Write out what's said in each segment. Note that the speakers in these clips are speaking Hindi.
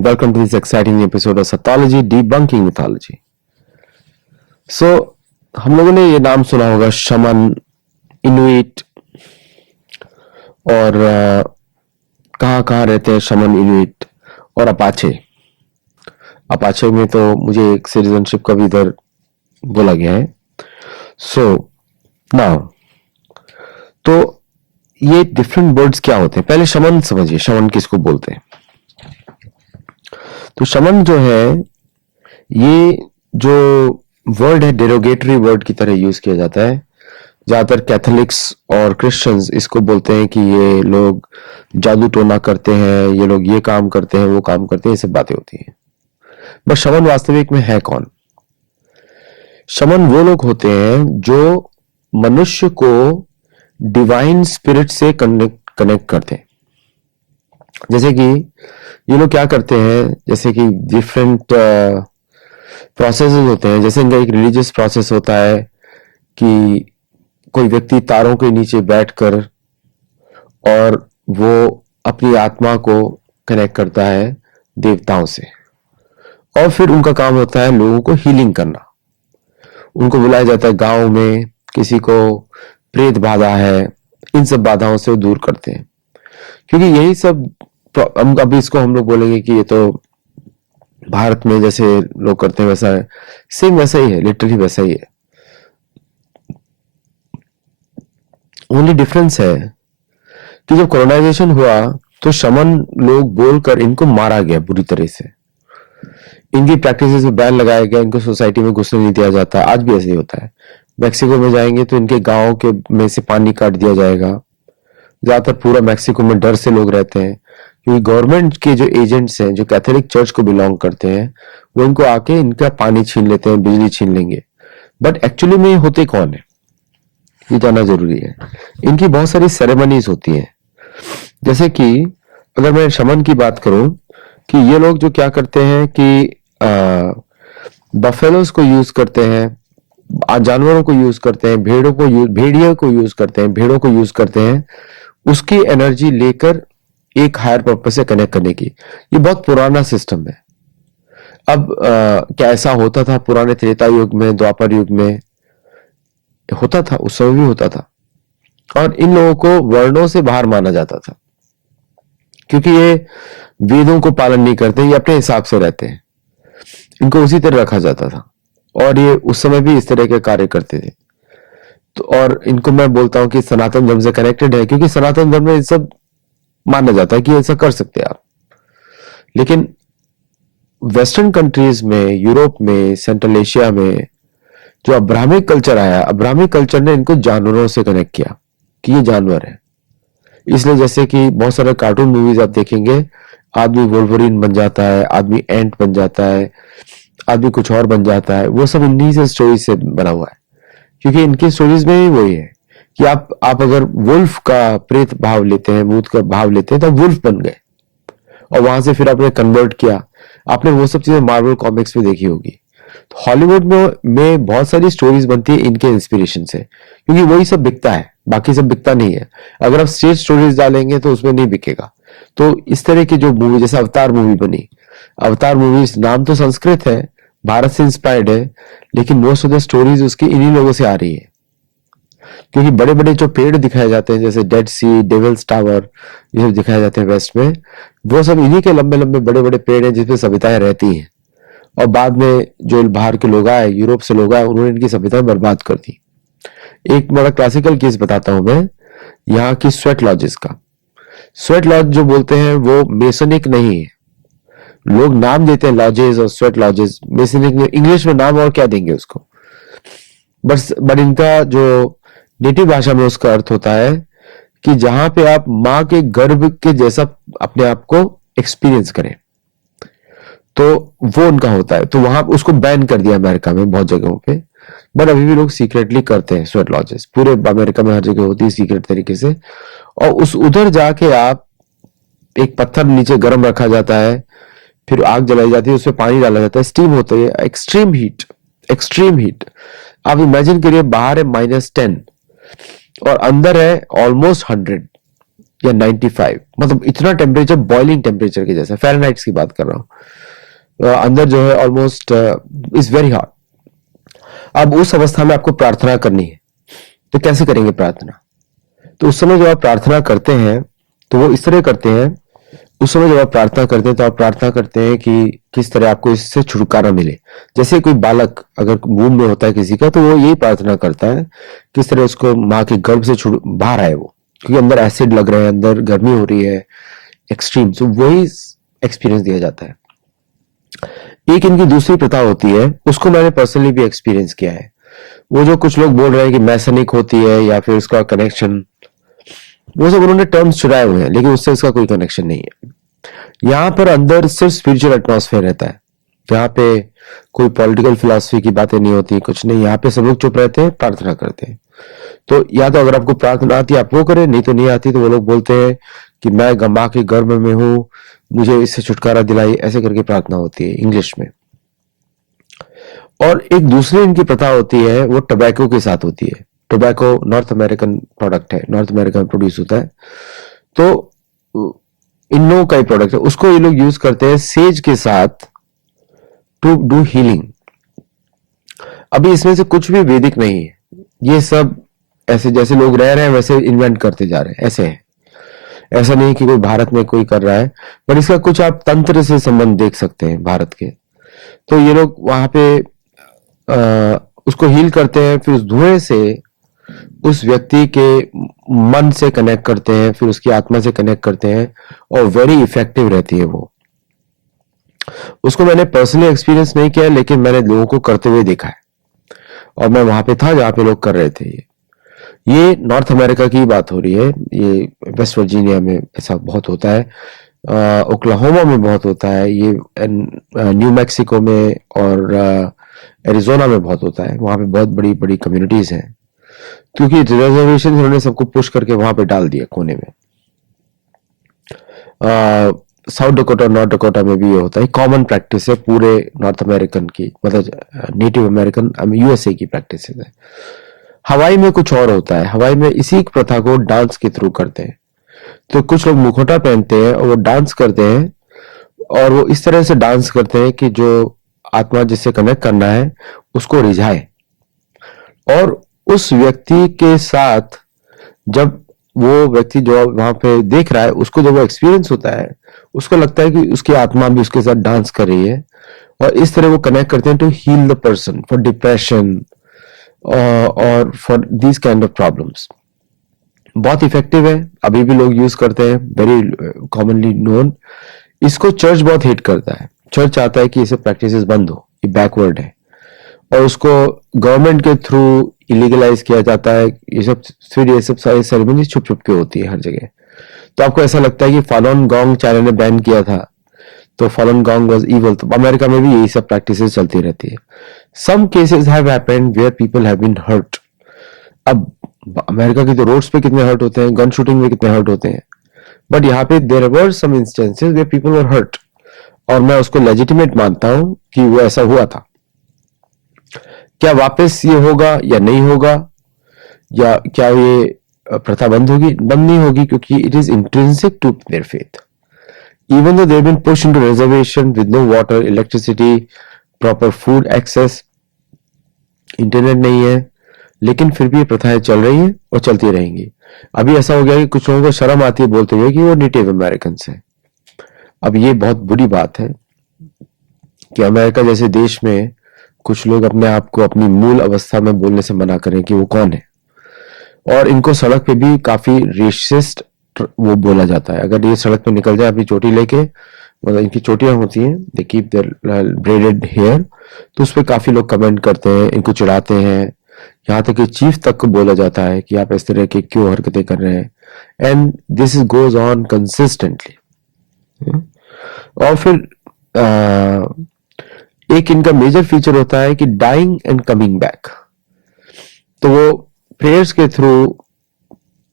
and welcome to this exciting episode of Sathology Debunking Mythology. So, हम लोगों ने ये नाम सुना होगा शमन, इनुइट और कहाँ रहते हैं शमन, इनुइट और अपाचे. अपाचे में तो मुझे एक सिटीजनशिप का भी इधर बोला गया है. सो नाउ तो ये डिफरेंट वर्ड्स क्या होते हैं. पहले शमन समझिए, शमन किसको बोलते हैं. तो शमन जो है, ये जो वर्ड है डेरोगेटरी वर्ड की तरह यूज किया जाता है. ज्यादातर कैथोलिक्स और क्रिश्चियंस इसको बोलते हैं कि ये लोग जादू टोना करते हैं, ये लोग ये काम करते हैं, वो काम करते हैं, ये सब बातें होती हैं. बट शमन वास्तविक में है कौन. शमन वो लोग होते हैं जो मनुष्य को डिवाइन स्पिरिट से कनेक्ट करते हैं. जैसे कि ये लोग क्या करते हैं, जैसे कि डिफरेंट प्रोसेसेस होते हैं. जैसे इनका एक रिलीजियस प्रोसेस होता है कि कोई व्यक्ति तारों के नीचे बैठकर और वो अपनी आत्मा को कनेक्ट करता है देवताओं से, और फिर उनका काम होता है लोगों को हीलिंग करना. उनको बुलाया जाता है गांव में, किसी को प्रेत बाधा है, इन सब बाधाओं से वो दूर करते हैं. क्योंकि यही सब अभी इसको हम लोग बोलेंगे कि ये तो भारत में जैसे लोग करते हैं वैसा है, सेम वैसा ही है, लिटरली वैसा ही है. ओनली डिफरेंस है कि जब कोलोनाइजेशन हुआ तो शमन लोग बोलकर इनको मारा गया बुरी तरह से. इनकी प्रैक्टिसेस पे बैन लगाया गया, इनको सोसाइटी में घुसने नहीं दिया जाता. आज भी ऐसे ही होता है. मैक्सिको में जाएंगे तो इनके गांव के में से पानी काट दिया जाएगा. ज्यादातर पूरा मैक्सिको में डर से लोग रहते हैं, क्योंकि गवर्नमेंट के जो एजेंट्स हैं, जो कैथोलिक चर्च को बिलोंग करते हैं, वो इनको आके इनका पानी छीन लेते हैं, बिजली छीन लेंगे. बट एक्चुअली में ये होते कौन है, ये जानना जरूरी है. इनकी बहुत सारी सेरेमनीज होती हैं. जैसे कि अगर मैं शमन की बात करूं, कि ये लोग जो क्या करते हैं कि बफेलोस को यूज करते हैं, जानवरों को यूज करते हैं, भेड़ियों को यूज करते हैं, भेड़ों को यूज करते हैं, उसकी एनर्जी लेकर एक हायर पर्पस से कनेक्ट करने की. ये बहुत पुराना सिस्टम है. अब क्या ऐसा होता था पुराने त्रेता युग में, द्वापर युग में होता था, उस समय भी होता था. और इन लोगों को वर्णों से बाहर माना जाता था, क्योंकि ये वेदों को पालन नहीं करते, ये अपने हिसाब से रहते हैं, इनको उसी तरह रखा जाता था. और ये उस समय भी इस तरह के कार्य करते थे. तो और इनको मैं बोलता हूं कि सनातन धर्म से कनेक्टेड है, क्योंकि सनातन धर्म में ये सब माना जाता है कि ऐसा कर सकते हैं आप. लेकिन वेस्टर्न कंट्रीज में, यूरोप में, सेंट्रल एशिया में जो अब्राहमिक कल्चर आया, अब्राहमिक कल्चर ने इनको जानवरों से कनेक्ट किया कि ये जानवर है. इसलिए जैसे कि बहुत सारे कार्टून मूवीज आप देखेंगे, आदमी वोल्वरिन बन जाता है, आदमी एंट बन जाता है, आदमी कुछ और बन जाता है. वो सब इन्हीं से स्टोरीज से बना हुआ है, क्योंकि इनकी स्टोरीज में ही वही है कि आप अगर वुल्फ का प्रेत भाव लेते हैं, भूत का भाव लेते हैं, तो वुल्फ बन गए, और वहां से फिर आपने कन्वर्ट किया. आपने वो सब चीजें मार्वल कॉमिक्स में देखी होगी. तो हॉलीवुड में बहुत सारी स्टोरीज बनती है इनके इंस्पिरेशन से, क्योंकि वही सब बिकता है, बाकी सब बिकता नहीं है. अगर आप स्टेज स्टोरीज डालेंगे तो उसमें नहीं बिकेगा. तो इस तरह की जो मूवी, जैसे अवतार मूवी बनी, अवतार मूवी नाम तो संस्कृत है, भारत से इंस्पायर्ड है, लेकिन मोस्ट ऑफ द स्टोरीज उसकी इन्हीं लोगों से आ रही है. क्योंकि बड़े बड़े जो पेड़ दिखाए जाते हैं, जैसे डेड सी, डेविल्स टावर, ये सब दिखाए जाते हैं वेस्ट में, वो सब इन्हीं के लंबे लंबे बड़े बड़े पेड़ हैं जिसपे सभ्यताएं रहती हैं. और बाद में जो बाहर के लोग आए, यूरोप से लोग आए, उन्होंने इनकी सभ्यताएं बर्बाद कर दी. एक बड़ा क्लासिकल केस बताता हूं मैं, यहाँ की स्वेट लॉजेस का. स्वेट लॉज जो बोलते हैं वो मेसोनिक नहीं है. लोग नाम देते हैं लॉजेस और स्वेट लॉजेस, मेसोनिक इंग्लिश में नाम और क्या देंगे उसको. बट इनका जो नेटिव भाषा में उसका अर्थ होता है कि जहां पे आप माँ के गर्भ के जैसा अपने आप को एक्सपीरियंस करें, तो वो उनका होता है. तो वहां उसको बैन कर दिया अमेरिका में बहुत जगहों पे, बट अभी भी लोग सीक्रेटली करते हैं स्वेट लॉजेस. पूरे अमेरिका में हर जगह होती है सीक्रेट तरीके से. और उस उधर जाके आप, एक पत्थर नीचे गर्म रखा जाता है, फिर आग जलाई जाती है, उसमें पानी डाला जाता है, स्टीम होती है, एक्सट्रीम हीट, एक्सट्रीम हीट. आप इमेजिन करिए, बाहर है -10 और अंदर है ऑलमोस्ट 100. या 95, मतलब इतना टेम्परेचर बॉइलिंग टेम्परेचर के जैसा, फ़ारेनहाइट की बात कर रहा हूँ, अंदर जो है ऑलमोस्ट इज वेरी हॉट। अब उस अवस्था में आपको प्रार्थना करनी है, तो कैसे करेंगे प्रार्थना? तो उस समय जब आप प्रार्थना करते हैं तो वो इस तरह करते हैं, उस समय जब आप प्रार्थना करते हैं तो आप प्रार्थना करते हैं कि किस तरह आपको इससे छुटकारा मिले। जैसे कोई बालक अगर वूम में होता है किसी का, तो वो यही प्रार्थना करता है किस तरह उसको माँ के गर्भ से छुट बाहर आए वो, क्योंकि अंदर एसिड लग रहे हैं, अंदर गर्मी हो रही है एक्सट्रीम, तो वही एक्सपीरियंस दिया जाता है। एक इनकी दूसरी प्रथा होती है, उसको मैंने पर्सनली भी एक्सपीरियंस किया है। वो जो कुछ लोग बोल रहे हैं कि मैसनिक होती है या फिर उसका कनेक्शन, वो सब उन्होंने टर्म्स चुराए हुए हैं, लेकिन उससे इसका कोई कनेक्शन नहीं है। यहाँ पर अंदर सिर्फ स्पिरिचुअल एटमॉस्फेयर रहता है, यहाँ पे कोई पॉलिटिकल फिलॉसफी की बातें नहीं होती, कुछ नहीं, यहाँ पे सब लोग चुप रहते हैं, प्रार्थना करते हैं। तो या तो अगर आपको प्रार्थना आती है आप वो करें, नहीं तो नहीं आती तो वो लोग बोलते हैं कि मैं माँ के गर्भ में हूँ, मुझे इससे छुटकारा दिलाई, ऐसे करके प्रार्थना होती है इंग्लिश में। और एक दूसरी इनकी प्रथा होती है, वो टोबैको के साथ होती है। टोबैको नॉर्थ अमेरिकन प्रोडक्ट है, नॉर्थ अमेरिका में प्रोड्यूस होता है, तो इन लोगों का ही प्रोडक्ट है, उसको ये लोग यूज करते हैं सेज के साथ टू डू हीलिंग। अभी इसमें से कुछ भी वैदिक नहीं है, ये सब ऐसे जैसे लोग रह रहे हैं वैसे इन्वेंट करते जा रहे हैं, ऐसे है। ऐसा नहीं कि कोई भारत में कोई कर रहा है, पर इसका कुछ आप तंत्र से संबंध देख सकते हैं भारत के। तो ये लोग वहां पे उसको हील करते हैं, फिर उस धुएं से उस व्यक्ति के मन से कनेक्ट करते हैं, फिर उसकी आत्मा से कनेक्ट करते हैं, और वेरी इफेक्टिव रहती है वो। उसको मैंने पर्सनली एक्सपीरियंस नहीं किया, लेकिन मैंने लोगों को करते हुए देखा है, और मैं वहां पे था जहां पे लोग कर रहे थे। ये नॉर्थ अमेरिका की बात हो रही है, ये वेस्ट वर्जीनिया में ऐसा बहुत होता है, ओक्लाहोमा में बहुत होता है ये, न्यू मैक्सिको में और एरिजोना में बहुत होता है। वहां पे बहुत बड़ी बड़ी कम्युनिटीज हैं, क्योंकि रिजर्वेशन उन्होंने सबको पुश करके वहां पे डाल दिया कोने में। साउथ डकोटा और नॉर्थ डकोटा में भी ये होता है, कॉमन प्रैक्टिस है पूरे नॉर्थ अमेरिकन की, मतलब नेटिव अमेरिकन यूएसए की प्रैक्टिस है। हवाई में कुछ और होता है, हवाई में इसी प्रथा को डांस के थ्रू करते हैं। तो कुछ लोग मुखौटा पहनते हैं और वो डांस करते हैं, और वो इस तरह से डांस करते हैं कि जो आत्मा जिससे कनेक्ट करना है उसको रिझाए, और उस व्यक्ति के साथ जब वो व्यक्ति जो वहां पे देख रहा है उसको जब वो एक्सपीरियंस होता है, उसको लगता है कि उसकी आत्मा भी उसके साथ डांस कर रही है, और इस तरह वो कनेक्ट करते हैं to heal the person for depression और for these kind of problems. बहुत इफेक्टिव है, अभी भी लोग यूज करते हैं, वेरी कॉमनली नोन। इसको चर्च बहुत हिट करता है, चर्च चाहता है कि ये सब प्रैक्टिसेस बंद हो, ये बैकवर्ड है, और उसको गवर्नमेंट के थ्रू इलीगलाइज किया जाता है ये सब। फिर ये सब सारी सेरेमनी छुप छुप के होती है हर जगह। तो आपको ऐसा लगता है कि फालोन गॉन्ग चाइना ने बैन किया था, तो फालोन गॉन्ग वाज इविल, तो अमेरिका में भी यही सब प्रैक्टिसेस चलती रहती है। Some cases have happened where people have been hurt. अब अमेरिका के तो रोड्स पे कितने हर्ट होते हैं, गन शूटिंग में कितने हर्ट होते हैं, बट यहाँ पे there were some instances where people were hurt, और मैं उसको लेजिटिमेट मानता हूं कि वो ऐसा हुआ था। क्या वापस ये होगा या नहीं होगा, या क्या ये प्रथा बंद होगी? बंद नहीं होगी, क्योंकि it is intrinsic to their faith. Even though they have been pushed into reservation with no water, electricity, proper food access, internet नहीं है, लेकिन फिर भी ये प्रथाएं चल रही हैं और चलती रहेंगी। अभी ऐसा हो गया कि कुछ लोगों को शर्म आती है बोलते हुए कि वो नेटिव अमेरिकन है। अब ये बहुत बुरी बात है कि अमेरिका जैसे देश में कुछ लोग अपने आप को अपनी मूल अवस्था में बोलने से मना करें कि वो कौन है, और इनको सड़क पे भी काफी रेसिस्ट वो बोला जाता है। अगर ये सड़क पे निकल जाए अपनी चोटी लेके, मतलब इनकी चोटियां होती हैं, they keep their braided hair, तो उस पर काफी लोग कमेंट करते हैं, इनको चिढ़ाते हैं, यहाँ तक कि चीफ तक को बोला जाता है कि आप इस तरह की क्यों हरकतें कर रहे हैं, and this is goes on consistently. और फिर एक इनका मेजर फीचर होता है कि डाइंग एंड कमिंग बैक। तो वो प्रेयर्स के थ्रू,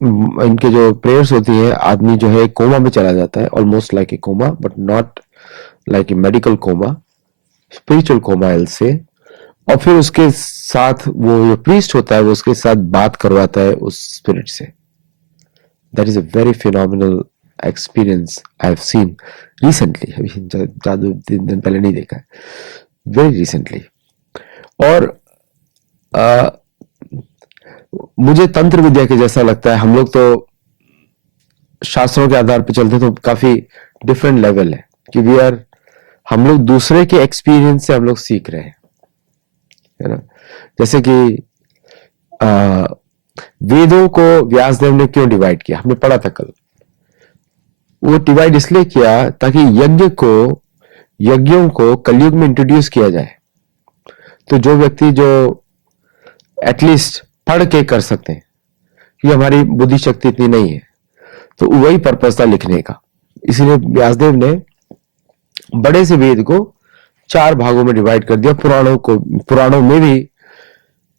इनके जो प्रेयर्स होती है, आदमी जो है कोमा में चला जाता है, almost like a coma but not like a medical coma, spiritual coma एल से, और फिर उसके साथ वो जो प्रीस्ट होता है वो उसके साथ बात करवाता है उस स्पिरिट से। That is a very phenomenal experience I have seen recently, अभी ज्यादा दिन पहले नहीं देखा है, वेरी रिसेंटली। और आ, मुझे तंत्र विद्या के जैसा लगता है, हम लोग तो शास्त्रों के आधार पर चलते तो काफी डिफरेंट लेवल है कि वी आर, हम लोग दूसरे के एक्सपीरियंस से हम लोग सीख रहे हैं, है ना। जैसे कि वेदों को व्यासदेव ने क्यों डिवाइड किया, हमने पढ़ा था कल। वो डिवाइड इसलिए किया ताकि यज्ञों को कलयुग में इंट्रोड्यूस किया जाए। तो जो व्यक्ति जो एटलीस्ट पढ़ के कर सकते हैं, क्योंकि हमारी बुद्धि शक्ति इतनी नहीं है, तो वही पर्पस था लिखने का। इसलिए व्यासदेव ने बड़े से वेद को 4 भागों में डिवाइड कर दिया। पुराणों में भी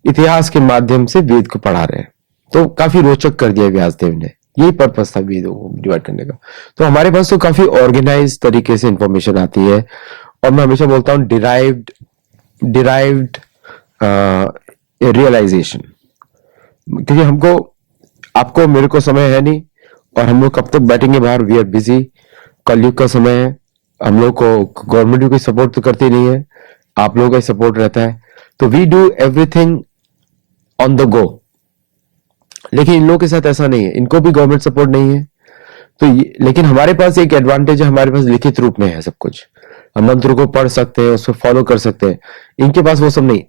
इतिहास के माध्यम से वेद को पढ़ा रहे हैं, तो काफी रोचक कर दिया व्यासदेव ने। यही पर्पस था वेदों को डिवाइड करने का। तो हमारे पास तो काफी ऑर्गेनाइज तरीके से इंफॉर्मेशन आती है, और मैं हमेशा बोलता हूँ डिराइव्ड रियलाइजेशन, क्योंकि आपको मेरे को समय है नहीं, और हम लोग कब तक बैठेंगे बाहर, वी आर बिजी, कलयुग का समय है, हम लोग को गवर्नमेंट भी कोई सपोर्ट तो करती नहीं है, आप लोगों का सपोर्ट रहता है, तो we do everything on the go. लेकिन इन लोगों के साथ ऐसा नहीं है, इनको भी गवर्नमेंट सपोर्ट नहीं है। लेकिन हमारे पास एक एडवांटेज है, हमारे पास लिखित रूप में है सब कुछ, हम मंत्र को पढ़ सकते हैं, उसको फॉलो कर सकते हैं। इनके पास वो सब नहीं,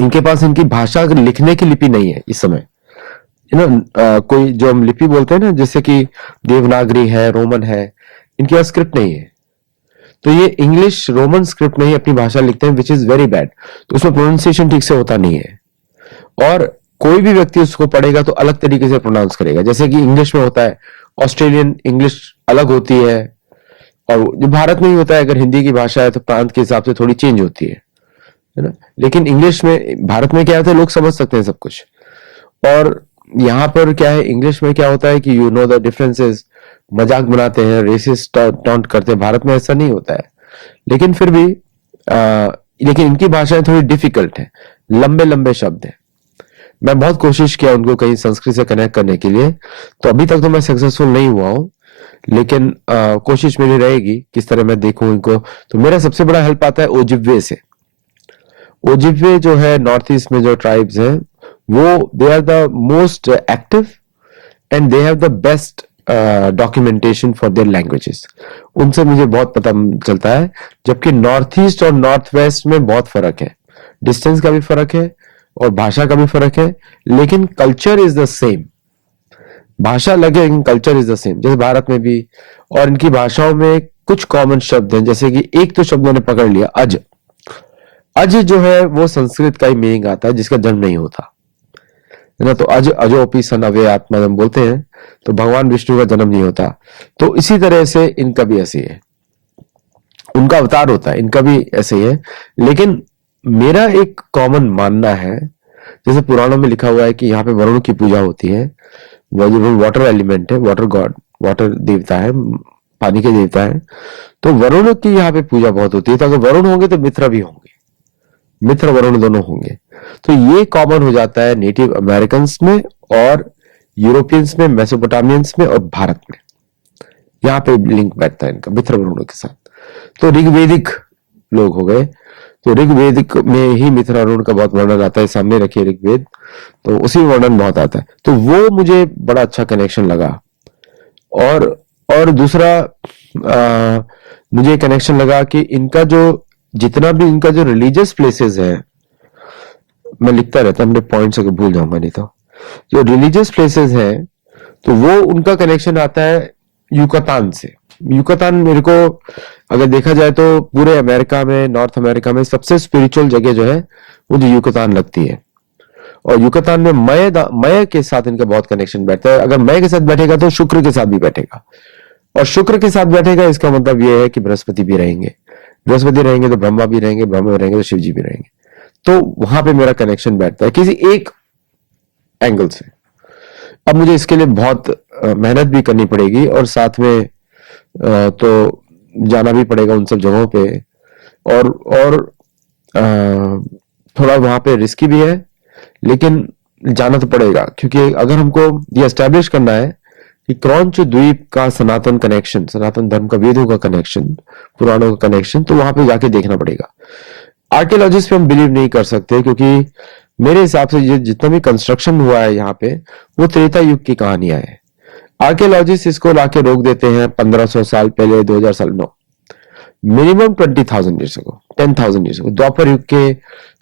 इनके पास इनकी भाषा लिखने की लिपि नहीं है इस समय, कोई जो हम लिपि बोलते हैं ना, जैसे कि देवनागरी है, रोमन है, इनके पास स्क्रिप्ट नहीं है। तो ये इंग्लिश रोमन स्क्रिप्ट में ही अपनी भाषा लिखते हैं, विच इज वेरी बैड। तो उसमें प्रोनाउंसिएशन ठीक से होता नहीं है, और कोई भी व्यक्ति उसको पढ़ेगा तो अलग तरीके से प्रोनाउंस करेगा। जैसे कि इंग्लिश में होता है, ऑस्ट्रेलियन इंग्लिश अलग होती है, और जो भारत में ही होता है, अगर हिंदी की भाषा है तो प्रांत के हिसाब से थोड़ी चेंज होती है ना। लेकिन इंग्लिश में, भारत में क्या होता है, लोग समझ सकते हैं सब कुछ, और यहाँ पर क्या है, इंग्लिश में क्या होता है कि यू नो द डिफरेंसेस, मजाक बनाते हैं, रेसिस्ट टॉन्ट करते हैं। भारत में ऐसा नहीं होता है, लेकिन फिर भी लेकिन इनकी भाषाएं थोड़ी डिफिकल्ट है, लंबे लंबे शब्द है। मैं बहुत कोशिश किया उनको कहीं संस्कृत से कनेक्ट करने के लिए, तो अभी तक तो मैं सक्सेसफुल नहीं हुआ हूँ, लेकिन कोशिश मेरी रहेगी किस तरह मैं देखूं इनको। तो मेरा सबसे बड़ा हेल्प आता है ओजिब्वे से। ओजिब्वे जो है नॉर्थ ईस्ट में जो ट्राइब्स हैं, वो they are the most active and they have the best documentation for their languages. उनसे मुझे बहुत पता चलता है, जबकि नॉर्थ ईस्ट और नॉर्थ वेस्ट में बहुत फर्क है, डिस्टेंस का भी फर्क है और भाषा का भी फर्क है, लेकिन कल्चर इज द सेम। भाषा अलग है लेकिन कल्चर इज द सेम, जैसे भारत में भी। और इनकी भाषाओं में कुछ कॉमन शब्द हैं, जैसे कि एक तो शब्द मैंने पकड़ लिया, अज। अज जो है वो संस्कृत का ही मीनिंग आता है, जिसका जन्म नहीं होता है ना। तो अज अजोपि सन अव्यय आत्मा हम बोलते हैं, तो भगवान विष्णु का जन्म नहीं होता। तो इसी तरह से इनका भी ऐसे ही है, उनका अवतार होता है, इनका भी ऐसे ही है। लेकिन मेरा एक कॉमन मानना है, जैसे पुराणों में लिखा हुआ है कि यहाँ पे वरुण की पूजा होती है, वो जो वाटर एलिमेंट है, वाटर गॉड, वाटर देवता है, पानी के देवता है, तो वरुण की यहाँ पे पूजा बहुत होती है। तो अगर वरुण होंगे तो मित्र भी होंगे, मित्र वरुण दोनों होंगे। तो ये कॉमन हो जाता है नेटिव अमेरिकन में और यूरोपियंस में, मेसोपोटामियंस में और भारत में, यहाँ पे लिंक बैठता है इनका मित्र वरुणों के साथ। तो ऋग्वेदिक लोग हो गए, तो ऋग्वेदिक में ही मित्र वरुण का बहुत वर्णन आता है, सामने रखिए ऋग्वेद, तो उसी में वर्णन बहुत आता है। तो वो मुझे बड़ा अच्छा कनेक्शन लगा। और दूसरा मुझे कनेक्शन लगा कि इनका जो जितना भी इनका जो रिलीजियस प्लेसेस है, मैं लिखता रहता, मेरे पॉइंट्स अगर भूल जाऊंगा नहीं तो, जो रिलीजियस प्लेसेस है तो वो उनका कनेक्शन आता है युकातान से। युकातान मेरे को अगर देखा जाए तो पूरे अमेरिका में, नॉर्थ अमेरिका में सबसे स्पिरिचुअल जगह जो है मुझे युकातान लगती है। और युकातान में मय के साथ इनका बहुत कनेक्शन बैठता है। अगर मय के साथ बैठेगा तो शुक्र के साथ भी बैठेगा, और शुक्र के साथ बैठेगा इसका मतलब ये है कि बृहस्पति भी रहेंगे, बृहस्पति रहेंगे तो ब्रह्मा भी रहेंगे, ब्रह्मा रहेंगे तो शिव जी भी रहेंगे। तो वहां पे मेरा कनेक्शन बैठता है किसी एक एंगल से। अब मुझे इसके लिए बहुत मेहनत भी करनी पड़ेगी, और साथ में तो जाना भी पड़ेगा उन सब जगहों पे, और थोड़ा वहां पे रिस्की भी है, लेकिन जाना तो पड़ेगा, क्योंकि अगर हमको ये एस्टेब्लिश करना है कि क्रौंच द्वीप का सनातन कनेक्शन, सनातन धर्म का, वेदों का कनेक्शन, पुराणों का कनेक्शन, तो वहां पे जाके देखना पड़ेगा। आर्कियोलॉजिस्ट पे हम बिलीव नहीं कर सकते, क्योंकि मेरे हिसाब से ये जितना भी कंस्ट्रक्शन हुआ है यहाँ पे वो त्रेता युग की कहानियां है। आर्कियोलॉजिस्ट इसको लाके रोक देते हैं 1500 साल पहले, 2000 साल, no, minimum 20,000 years ago, 10,000 years ago, Dwapar Yug के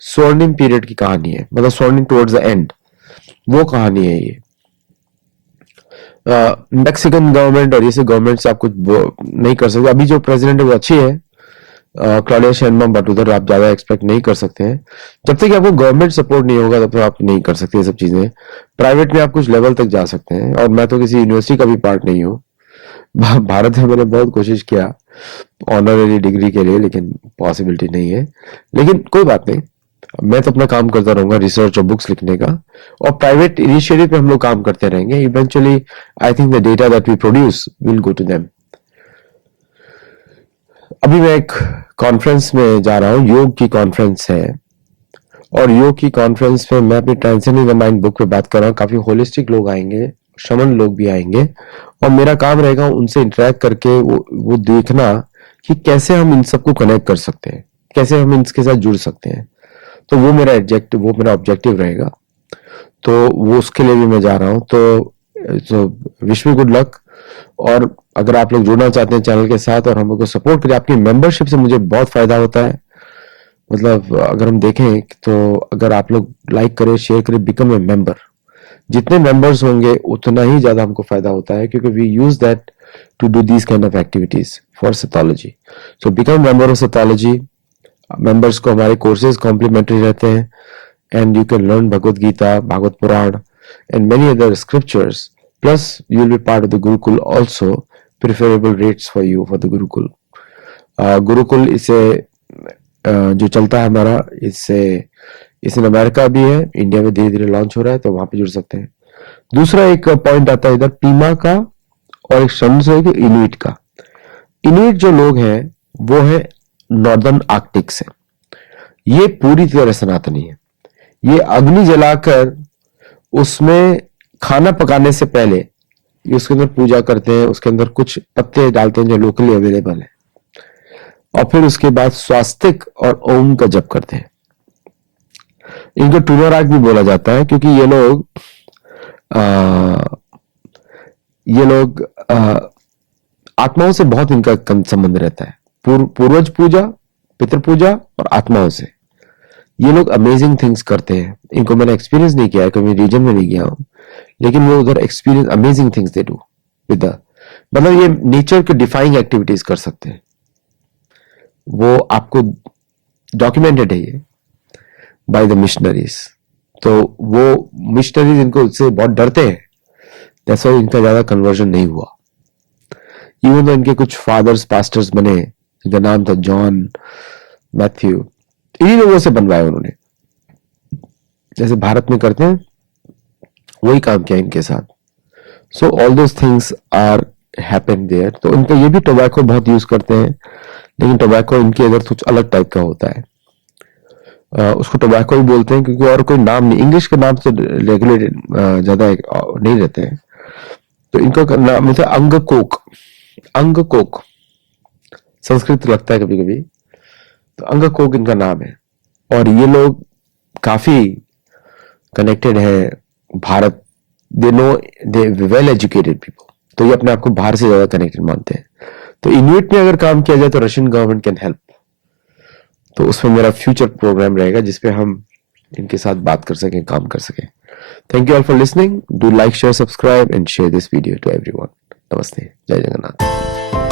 स्वर्णिम पीरियड की कहानी है, मतलब स्वर्णिम टुवर्ड्स द एंड, वो कहानी है ये। मैक्सिकन गवर्नमेंट और ये से गवर्नमेंट से आप कुछ नहीं कर सकते। अभी जो प्रेसिडेंट है वो अच्छी है, क्लॉडिया शेनबम, बट उधर आप ज्यादा एक्सपेक्ट नहीं कर सकते हैं। जब तक आपको गवर्नमेंट सपोर्ट नहीं होगा तब तक आप नहीं कर सकते ये सब चीजें। प्राइवेट में आप कुछ लेवल तक जा सकते हैं, और मैं तो किसी यूनिवर्सिटी का भी पार्ट नहीं हूँ। भारत में मैंने बहुत कोशिश किया ऑनररी डिग्री के लिए, लेकिन पॉसिबिलिटी नहीं है। लेकिन कोई बात नहीं, मैं तो अपना काम करता रहूंगा, रिसर्च और बुक्स लिखने का, और प्राइवेट इनिशिएटिव पे हम लोग काम करते रहेंगे। Eventually I think the data that we produce will go to them. अभी मैं एक कॉन्फ्रेंस में जा रहा हूँ, योग की कॉन्फ्रेंस है, और योग की कॉन्फ्रेंस में मैं अपनी ट्रांसेंडिंग द माइंड बुक पे बात कर रहा हूँ। काफी होलिस्टिक लोग आएंगे, श्रमण लोग भी आएंगे, और मेरा काम रहेगा उनसे इंटरेक्ट करके वो देखना कि कैसे हम इन सबको कनेक्ट कर सकते हैं, कैसे हम इनके साथ जुड़ सकते हैं। तो वो मेरा ऑब्जेक्टिव रहेगा। तो वो उसके लिए भी मैं जा रहा हूँ। तो विश मी गुड लक। और अगर आप लोग जुड़ना चाहते हैं चैनल के साथ और हम लोग को सपोर्ट करें, आपकी मेंबरशिप से मुझे बहुत फायदा होता है। मतलब अगर हम देखें तो अगर आप लोग लाइक करें, शेयर करें, बिकम ए मेंबर, जितने मेंबर्स होंगे उतना ही ज्यादा हमको फायदा होता है, क्योंकि we use that to do these kind of activities for Sethology. So become member of Sethology. Members को हमारे कोर्सेज कॉम्प्लीमेंट्री रहते हैं, and you can learn Bhagavad Gita, Bhagavata Purana and many other scriptures, plus you will be part of the gurukul also, preferable rates for you for the gurukul. Gurukul इसे जो चलता है हमारा, इससे इन अमेरिका भी है, इंडिया में धीरे धीरे लॉन्च हो रहा है, तो वहां पे जुड़ सकते हैं। दूसरा एक पॉइंट आता है इधर पीमा का, और एक शब्द है कि इनुइट का। इनुइट जो लोग हैं वो है नॉर्दर्न आर्कटिक से। ये पूरी तरह सनातनी है। ये अग्नि जलाकर उसमें खाना पकाने से पहले ये उसके अंदर पूजा करते हैं, उसके अंदर कुछ पत्ते डालते हैं जो लोकली अवेलेबल है, और फिर उसके बाद स्वास्तिक और ओम का जप करते हैं। इनको टूनराग भी बोला जाता है, क्योंकि ये लोग आत्माओं से बहुत इनका संबंध रहता है। पूर्वज पूजा, पितृ पूजा और आत्माओं से ये लोग अमेजिंग थिंग्स करते हैं। इनको मैंने एक्सपीरियंस नहीं किया है, कभी रीजन में नहीं गया हूं, लेकिन वो उधर experience amazing things they do with the, मतलब ये नेचर के डिफाइंग एक्टिविटीज कर सकते हैं। वो आपको डॉक्यूमेंटेड है ये बाय द मिशनरीज। तो वो मिशनरीज इनको उससे बहुत डरते हैं, दैट्स व्हाई इनका ज्यादा कन्वर्जन नहीं हुआ। इवन तो इनके कुछ फादर्स पास्टर्स बने, इनका नाम था जॉन, मैथ्यू, इन्हीं लोगों से बनवाया उन्होंने, जैसे भारत में करते हैं वही काम किया इनके साथ। So all those things are happen there. तो इनका ये भी टोबैको बहुत यूज करते हैं, लेकिन टोबैको इनके इधर कुछ अलग टाइप का होता है। उसको टोबैको ही बोलते हैं, क्योंकि और कोई नाम नहीं, इंग्लिश के नाम से रेगुलेटेड ज्यादा नहीं रहते हैं। तो इनका नाम होता है अंगकोक। अंगकोक संस्कृत लगता है कभी कभी, तो अंगकोक इनका नाम है। और ये लोग काफी कनेक्टेड है Bharat, they know, they well educated people, तो ये अपने आप को बाहर से ज्यादा कनेक्टेड मानते हैं। तो इन्यूट में अगर काम किया जाए तो रशियन गवर्नमेंट कैन हेल्प। तो उसमें मेरा फ्यूचर प्रोग्राम रहेगा जिसपे हम इनके साथ बात कर सकें, काम कर सकें। Thank you all for listening. Do like, share, subscribe and share this video to everyone. नमस्ते, जय जगन्नाथ।